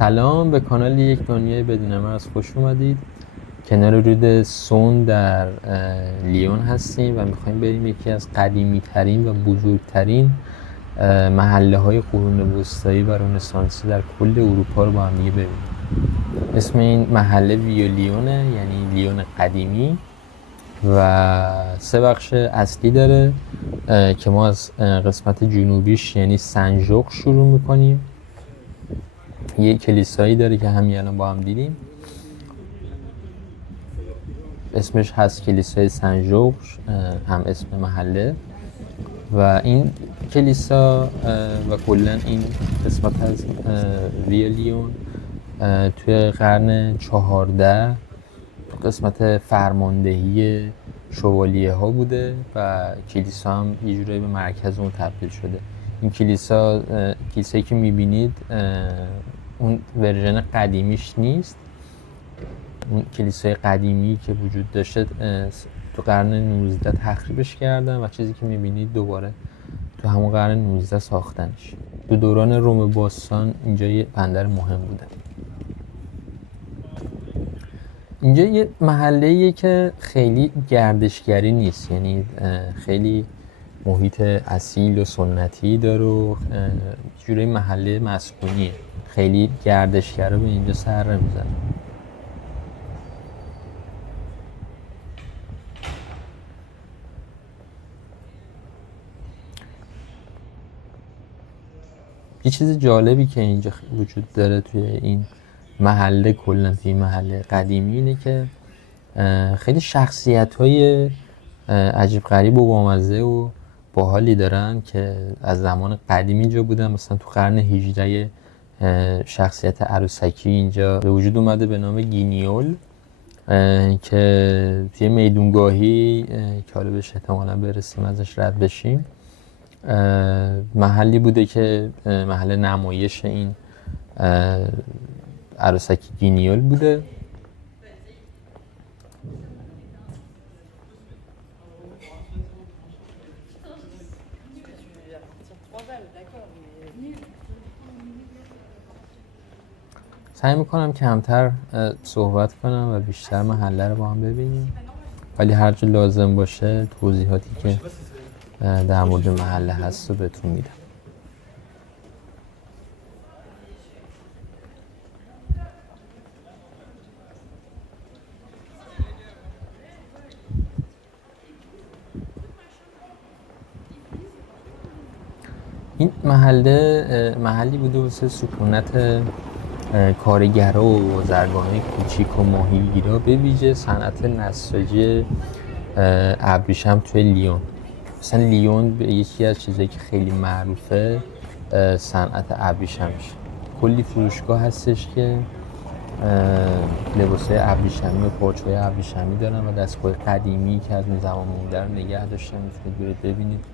سلام، به کانال یک دنیای بدون مرز خوش اومدید. کنار رود سون در لیون هستیم و میخوایم بریم یکی از قدیمی ترین و بزرگترین محله های قرون وسطایی و رنسانسی در کل اروپا رو با هم دیگه ببینیم. اسم این محله ویولیونه، یعنی لیون قدیمی، و 3 بخش اصلی داره که ما از قسمت جنوبیش یعنی سن شروع میکنیم. یه کلیسایی داره که همین الان با هم دیدیم، اسمش هست کلیسای سن ژورژ، هم اسم محله. و این کلیسا و کلا این قسمت از ویلیون توی قرن 14 قسمت فرماندهی شوالیه ها بوده و کلیسا هم یه جورایی به مرکز اون تبدیل شده. این کلیسایی که میبینید اون ورژن قدیمیش نیست. اون کلیسای قدیمی که وجود داشته تو قرن 19 تخریبش کردن و چیزی که میبینید دوباره تو همون قرن 19 ساختنش. تو دوران روم باستان اینجا یه بندر مهم بوده. اینجا یه محله‌ایه که خیلی گردشگری نیست، یعنی خیلی محیط اصیل و سنتی داره و جوری محله مسکونیه. خیلی گردشگرا به اینجا سر نمیزنن. یه چیز جالبی که اینجا وجود داره توی این محله، کلا توی این محله قدیمی، اینه که خیلی شخصیت‌های عجیب غریب و بامزه و باحالی دارن که از زمان قدیم اینجا بودن. مثلا تو قرن 18 شخصیت عروسکی اینجا به وجود اومده به نام گینیول که توی میدونگاهی که حالا بهش احتمالاً برسیم ازش رد بشیم، محلی بوده که محل نمایش این عروسکی گینیول بوده. سعی میکنم کمتر صحبت کنم و بیشتر محله رو با هم ببینیم، ولی هر جا لازم باشه توضیحاتی که در مورد محله هست رو بهتون میدم. این محلی بوده واسه سکونت کارگرها و بازرگانای کوچیک و ماهیگیرا، به ویژه صنعت نساجی ابریشم توی لیون. مثلا لیون به یکی از چیزایی که خیلی معروفه صنعت ابریشمش. کلی فروشگاه هستش که لباسای ابریشمی و پارچه‌های ابریشمی دارن و دستگاه قدیمی که از اون زمان مونده رو نگه داشتن. میتونید برید ببینید.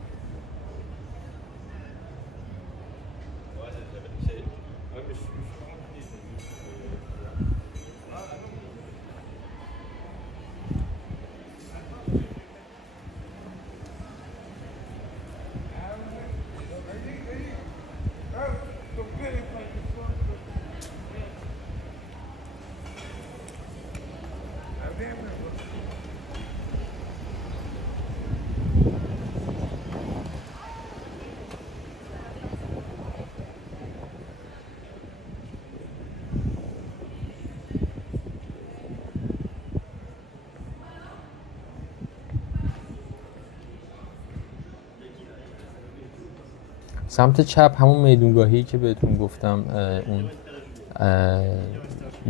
سمت چپ همون میدونگاهی که بهتون گفتم اون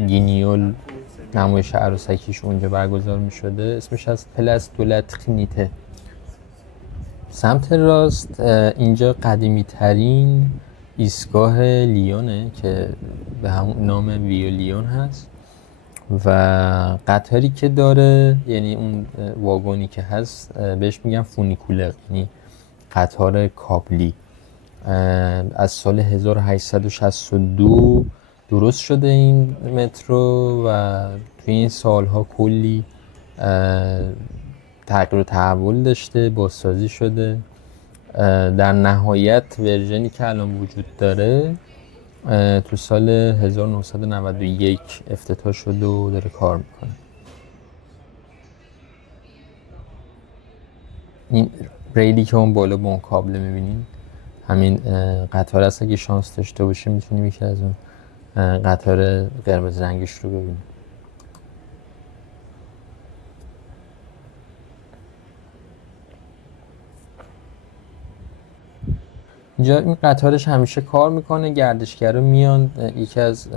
گینیول نمایش عروسکیش اونجا برگزار می شده، اسمش از پلاس دولت خنیته. سمت راست اینجا قدیمی ترین ایستگاه لیونه که به همون نام ویولیون هست و قطاری که داره، یعنی اون واگونی که هست بهش میگن فونیکولر، یعنی قطار کابلی. از سال 1862 درست شده این مترو و توی این سالها کلی تغییر و تحول داشته، بازسازی شده. در نهایت ورژنی که الان وجود داره تو سال 1991 افتتاح شد و داره کار میکنه. این ریلی که اون بالا با اون کابل میبینین همین قطار هست. اگه شانس داشته باشیم میتونیم یکی از اون قطار قرمز رنگش رو ببینیم. اینجا این قطارش همیشه کار میکنه. گردشگرا میان، یکی از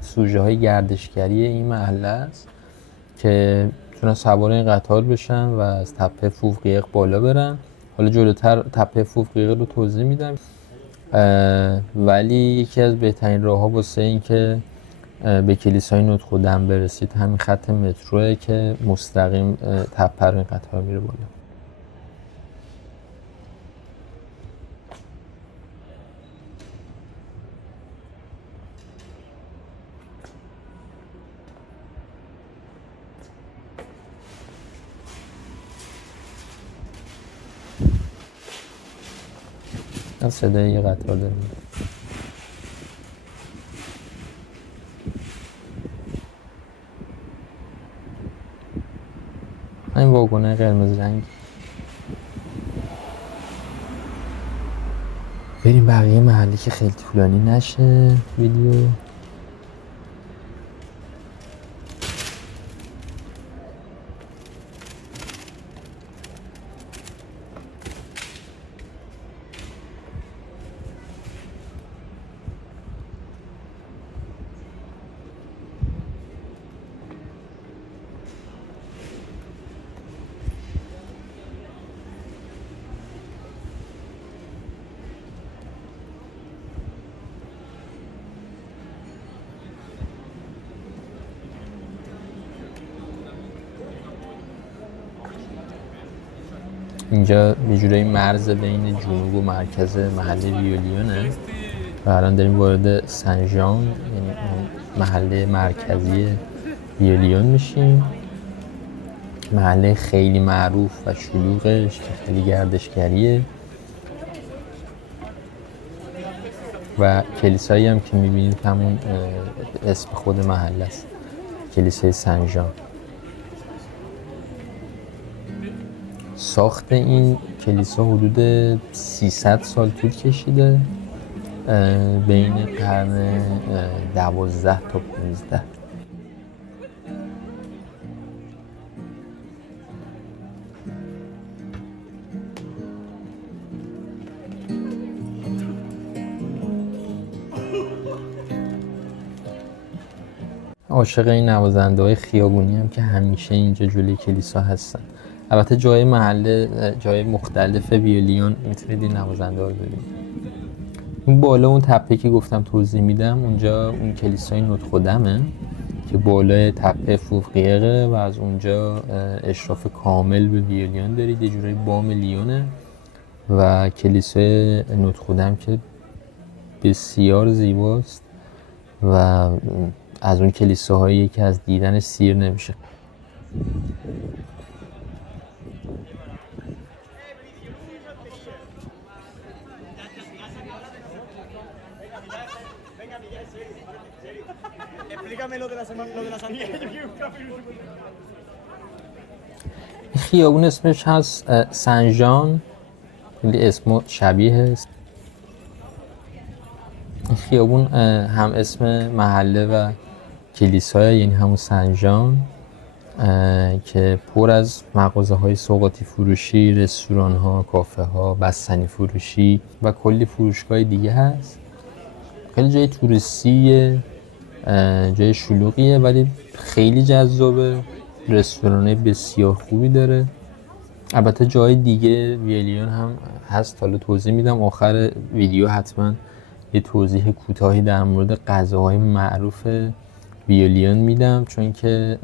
سوژه های گردشگری این محله است که میتونن سوار این قطار بشن و از تپه فوقیق بالا برن. حالا جلوتر تپه فوقیق رو توضیح میدم، ولی یکی از بهترین راه‌ها واسه این که به کلیسای نوتردام برسید همین خط متروه که مستقیم تپه رو این قطار میره بالا. از صدای یه قطار داریم. این واگن‌های قرمز رنگ. بریم بقیه محله که خیلی طولانی نشه ویدیو. اینجا یه جورایی مرز بین جنوب و مرکز محله ویولیونه و الان داریم وارد سن ژان، یعنی محله مرکزی ویولیون میشیم. محله خیلی معروف و شلوغش که خیلی گردشگریه و کلیسایی هم که میبینید همون اسم خود محله است، کلیسای سن ژان. ساخت این کلیسا حدود 300 سال طول کشیده، بین قرن 12 تا 15. عاشق این نوازنده‌های خیابونی هم که همیشه اینجا جلوی کلیسا هستن. البته جای محله، جای مختلف ویولیون میتونید این نوازنده ها رو ببینید. اون بالا اون تپه که گفتم توضیح میدم، اونجا اون کلیسای نوتردامه که بالای تپه فوقیقه و از اونجا اشراف کامل به ویولیون دارید. یه جورای بام لیونه و کلیسای نوتردام که بسیار زیباست و از اون کلیساهایی که از دیدن سیر نمیشه. خیابون اسمش هست سن ژان، خیلی اسم شبیه است. خیابون هم اسم محله و کلیسای، یعنی همون سن ژان، که پر از مغازه‌های سوغاتی فروشی، رستوران‌ها، کافه‌ها، بستنی فروشی و کلی فروشگاه دیگه هست. خیلی جای توریستیه، جای شلوغیه ولی خیلی جذابه. رستوران‌های بسیار خوبی داره. البته جای دیگه ویولیون هم هست، حالا توضیح میدم آخر ویدیو. حتما یه توضیح کوتاهی در مورد غذاهای معروف ویولیون میدم، چون که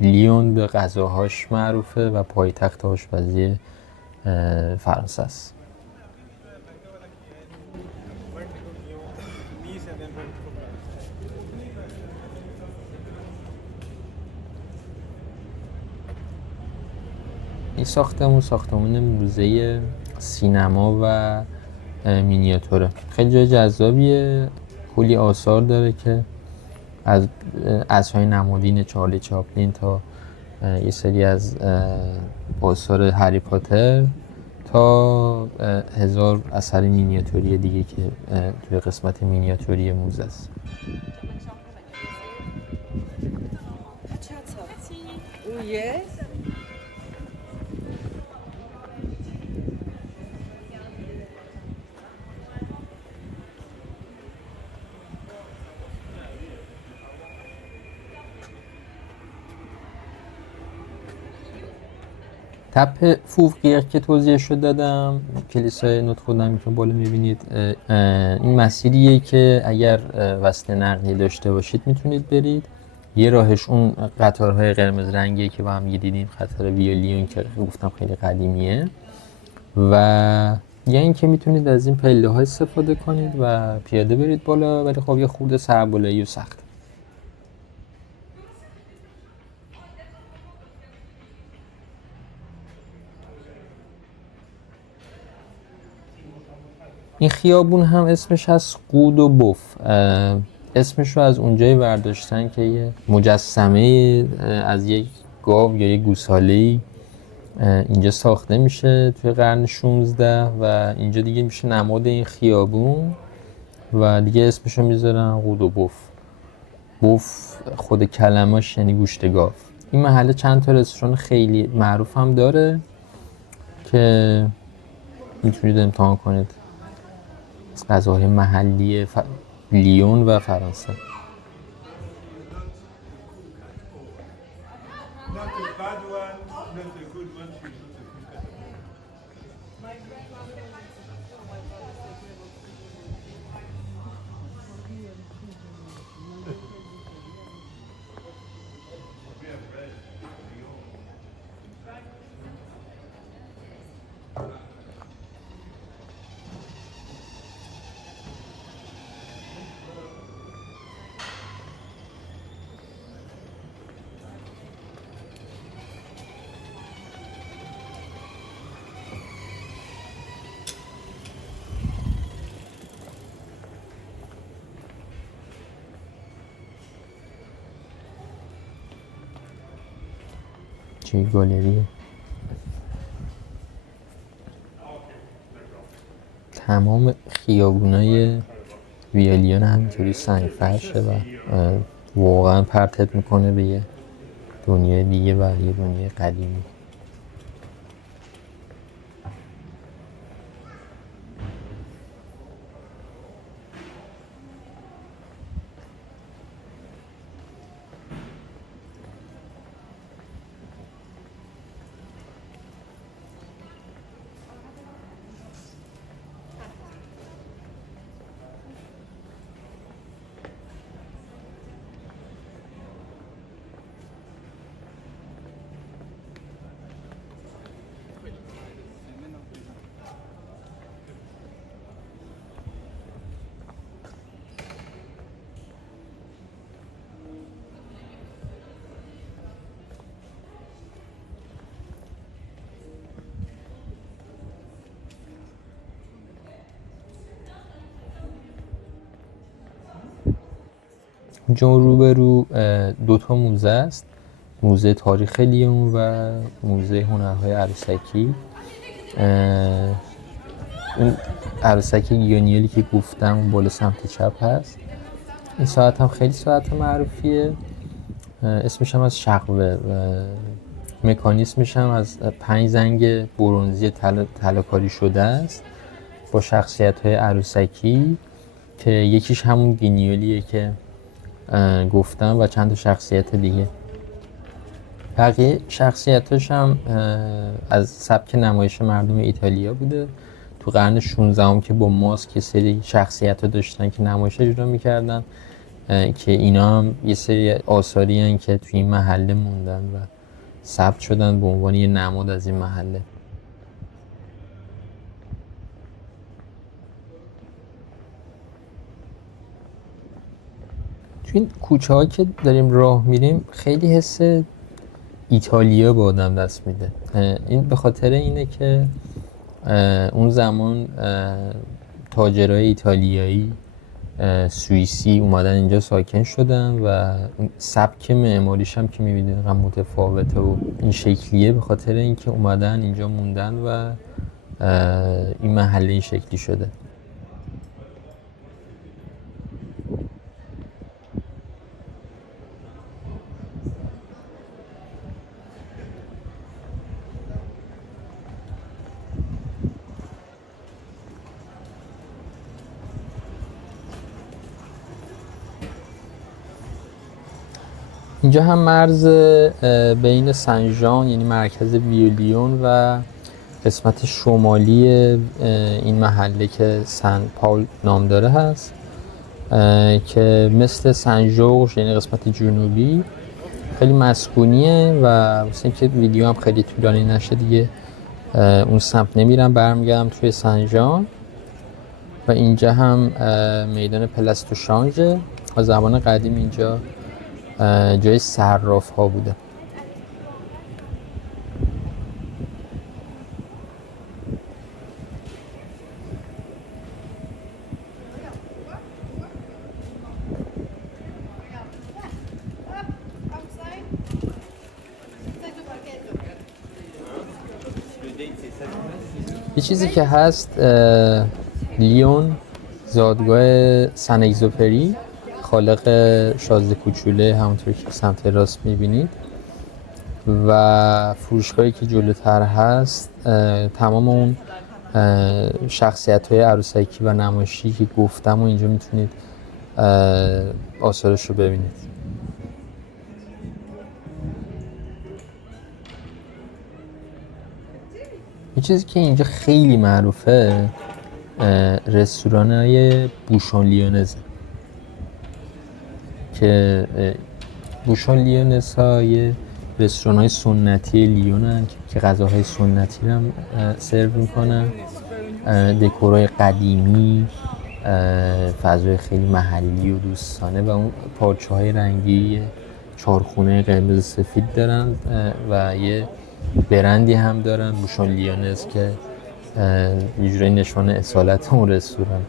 لیون به غذاهاش معروفه و پایتخت آشپزی فرانسه است. این ساختمون موزه سینما و مینیاتوره. خیلی جای جذابیه، کلی آثار داره که از عصای نمادین چارلی چاپلین تا یه سری از آثار هری پاتر تا 1000 اثر مینیاتوری دیگه که توی قسمت مینیاتوری موزه است. تپه فوقیه که توضیحش رو دادم، کلیسای نوتردام که بالا میبینید، این مسیریه که اگر وصل نقلیه داشته باشید میتونید برید. یه راهش اون قطارهای قرمز رنگیه که با هم دیدیم، قطار ویالیون که گفتم خیلی قدیمیه، و یا اینکه میتونید از این پله ها استفاده کنید و پیاده برید بالا، ولی خب یه خورده سربالایی و سخت. این خیابون هم اسمش هست قود و بوف. اسمش رو از اونجایی برداشتن که یه مجسمه از یک گاو یا یک گوساله‌ای اینجا ساخته میشه توی قرن 16 و اینجا دیگه میشه نماد این خیابون و دیگه اسمش رو میذارن قود و بوف. بوف خود کلمش یعنی گوشت گاو. این محله چند تا رستوران خیلی معروف هم داره که میتونید امتحان کنید، از غذاهای محلی لیون و فرانسه. چه گالری، تمام خیابونای ویالیون همینطوری سنگ فرشه و واقعا پرتت میکنه به یه دنیای دیگه و یه دنیای قدیمی. جون روبرو دوتا موزه است، موزه تاریخ لیون و موزه هنرهای عروسکی. این عروسک گیانیلی که گفتم بالا سمت چپ هست. این ساعت هم خیلی ساعت معروفیه، اسمش هم از شقوه و مکانیسمش هم از 5 زنگ برنزی طلاکاری شده است با شخصیت‌های عروسکی که یکیش همون گینیولیه که گفتم و چند تا شخصیت دیگه. بقیه شخصیتاش هم از سبک نمایش مردم ایتالیا بوده. تو قرن 16 هم که با ماسک یه سری شخصیت ها داشتن که نمایش اجرا میکردن که اینا هم یه سری آثاری هن که توی این محله موندن و ثبت شدن به عنوان یه نماد از این محله. توی این کوچه ها که داریم راه میریم خیلی حس ایتالیا به آدم دست میده. این به خاطر اینه که اون زمان تاجرای ایتالیایی سوئیسی اومدن اینجا ساکن شدن و سبک معماریش هم که می‌بینید اینقدر متفاوته و این شکلیه به خاطر اینکه اومدن اینجا موندن و این محله این شکلی شده. اینجا هم مرز بین سن ژان یعنی مرکز ویلیون و قسمت شمالی این محله که سن پاول نام داره هست که مثل سن ژورژ یعنی قسمت جنوبی خیلی مسکونیه و مثل اینکه ویدیو هم خیلی طولانی نشه دیگه اون سمت نمیرم، برمیگردم توی سن ژان. و اینجا هم میدان پلاس دو شانژ. از زمان قدیم اینجا جای صراف ها بوده. یه چیزی که هست لیون زادگاه سن اگزوپری خالق شازده کوچوله همونطور که سمت راست میبینید و فروشگاهی که جلوتر هست تمام اون شخصیت های عروسکی و نمایشی که گفتم و اینجا میتونید آثارش رو ببینید. یه چیزی که اینجا خیلی معروفه رستوران های بوشون لیونزه که بوشون لیونز ها یه رستوران های سنتی لیون هن که غذاهای سنتی رو هم سرو میکنن، دکورای قدیمی، فضای خیلی محلی و دوستانه و اون پارچه های رنگی چارخونه قرمز سفید دارن و یه برندی هم دارن بوشون لیونز که یه جورای نشان اصالت اون رستوران.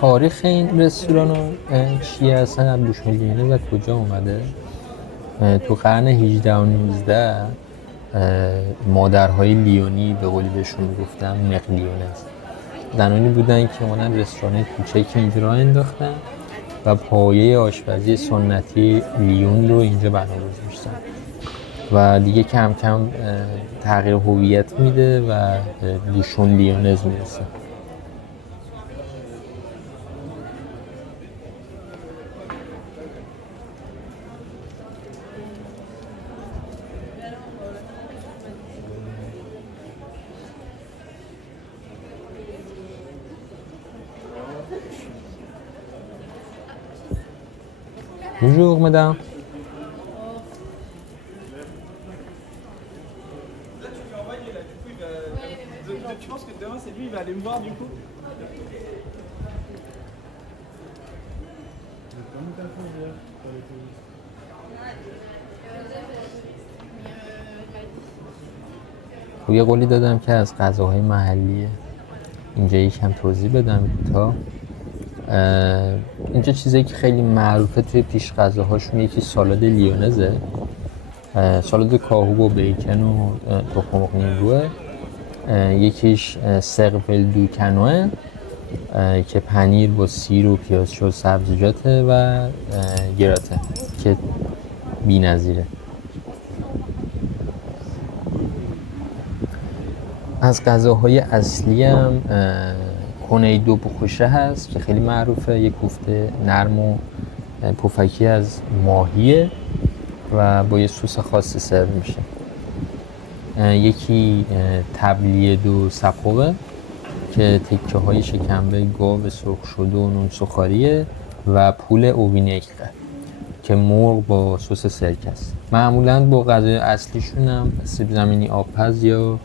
تاریخ این رستوران چیه اصلا از بوشون لیونز و کجا اومده؟ تو قرن 18 و 19 مادرهای لیونی به قولی بهشون میگفتن نق لیونز زنانی بودن که اومدن رستوران کوچکی اینجا راه انداختن و پایه آشپزی سنتی لیون رو اینجا بنا گذاشتن و دیگه کم کم تغییر هویت میده و بوشون لیونز میرسه. Bonjour madame. Tu penses que demain c'est lui, il va aller me voir du coup? یه قولی دادم که از غذاهای محلیه اینجا یکم توضیح بدم تا اینجا چیزایی که خیلی معروفه توی پیش غذاهاشون یکی سالاد لیونزه، سالاد کاهو و بیکن و تخم مرغ نیمروه، یکیش سرول دو کنوه که پنیر با سیر و پیازچو و سبزیجاته و گراته که بی‌نظیره. از غذاهای اصلی هم کنیدو بخوشه هست که خیلی معروفه، یک کوفته نرم و پفکی از ماهیه و با یه سس خاصی سرو میشه. یکی تبلیه دو سقوه که تکه های شکمبه گاو سرخ شده و نون سخاریه و پول اووینگره که مرغ با سس سرکه است. معمولاً با غذای اصلیشون هم سیب زمینی آبپز یا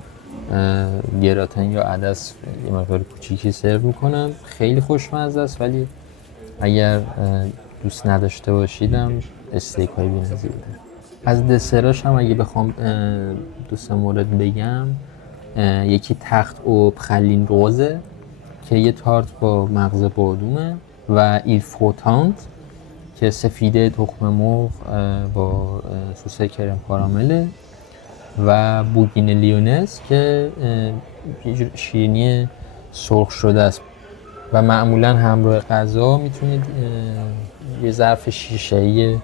گراتن یا عدس یه مقدار کوچیکی سرو میکنم. خیلی خوشمزه است ولی اگر دوست نداشته باشیدم استیک های بی‌نظیر بوده. از دسراش هم اگه بخوام دوست مورد بگم، یکی تخت و خلین روزه که یه تارت با مغز بادومه و ایل فروتانت که سفیده تخم مرغ با سس کرم کارامله و بوگین لیونز که شیرینی سرخ شده است و معمولا همراه غذا میتونید یه ظرف شیشه‌ای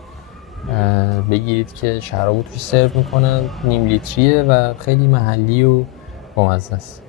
بگیرید که شرابو توش سرو میکنن، نیم لیتریه و خیلی محلی و بامزه است.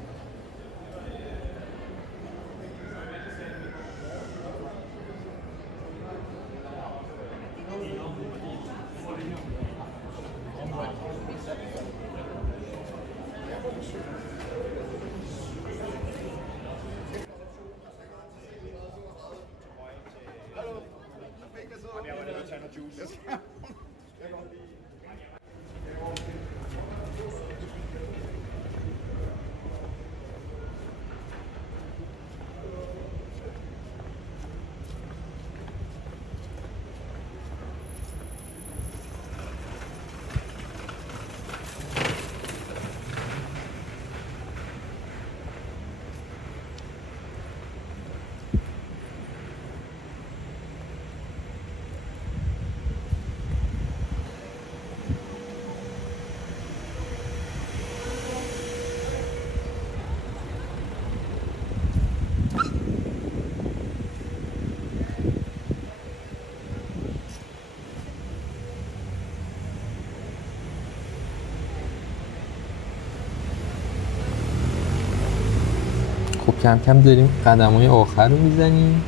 خب کم کم داریم قدم‌های آخر رو میزنیم.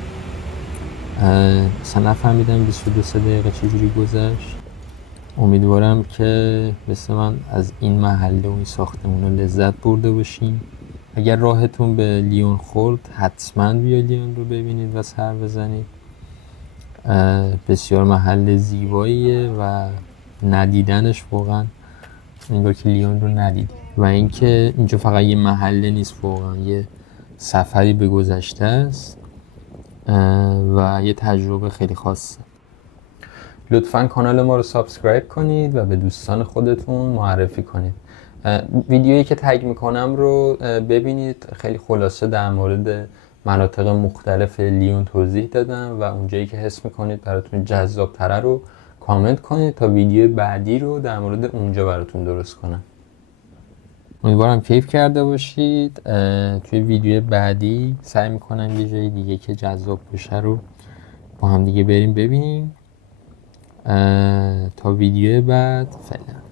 اصلا نفهمیدم 22 دقیقه چجوری گذشت. امیدوارم که مثل من از این محله و این ساختمون رو لذت برده باشین. اگر راهتون به لیون خورد حتما بیا لیون رو ببینید و سر بزنید. بسیار محل زیباییه و ندیدنش واقعا انگار که لیون رو ندید. و اینکه اینجا فقط یه محله نیست، واقعا یه سفری به گذشته است و یه تجربه خیلی خاصه. لطفاً کانال ما رو سابسکرایب کنید و به دوستان خودتون معرفی کنید. ویدیویی که تگ میکنم رو ببینید، خیلی خلاصه در مورد مناطق مختلف لیون توضیح دادم و اونجایی که حس میکنید براتون جذاب تره رو کامنت کنید تا ویدیو بعدی رو در مورد اونجا براتون درست کنم. امیدوارم کیف کرده باشید. توی ویدیو بعدی سعی میکنم یه جای دیگه که جذاب باشه رو با هم دیگه بریم ببینیم. تا ویدیو بعد، فعلا.